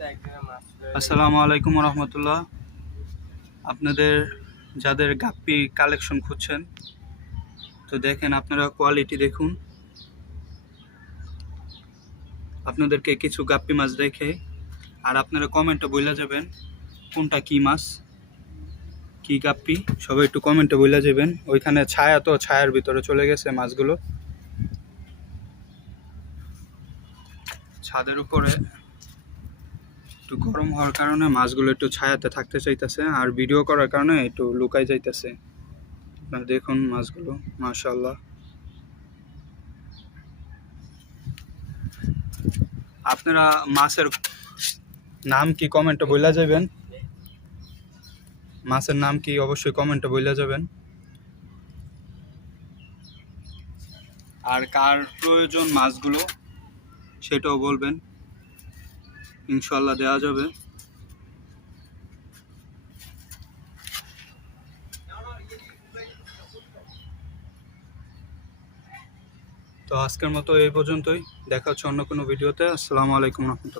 আসসালামু আলাইকুম রহমতুল্লাহ। আপনাদের যাদের গাপ্পি কালেকশন খুঁজছেন তো দেখেন, আপনারা কোয়ালিটি দেখুন। আপনাদেরকে কিছু গাপ্পি মাছ দেখে আর আপনারা কমেন্টে বইলা যাবেন কোনটা কি মাছ, কি গাপ্পি, সবাই একটু কমেন্টে বইলা যাবেন। ওইখানে ছায়া, তো ছায়ার ভিতরে চলে গেছে মাছগুলো। ছাদের উপরে একটু গরম হওয়ার কারণে মাছগুলো একটু ছায়াতে থাকতে চাইতেছে, আর ভিডিও করার কারণে একটু লুকাই যাইতেছে। আপনারা দেখুন মাছগুলো, মাশাআল্লাহ। আপনারা মাছের নাম কি কমেন্টে বইলা যাবেন, মাছের নাম কি অবশ্যই কমেন্টে বইলা যাবেন। আর কার প্রয়োজন মাছগুলো সেটাও বলবেন, ইনশাল্লাহ দেওয়া যাবে। তো আজকের মতো এই পর্যন্তই, দেখা হচ্ছে অন্য কোনো ভিডিওতে। আসসালামু আলাইকুম রহমতুল্লাহ।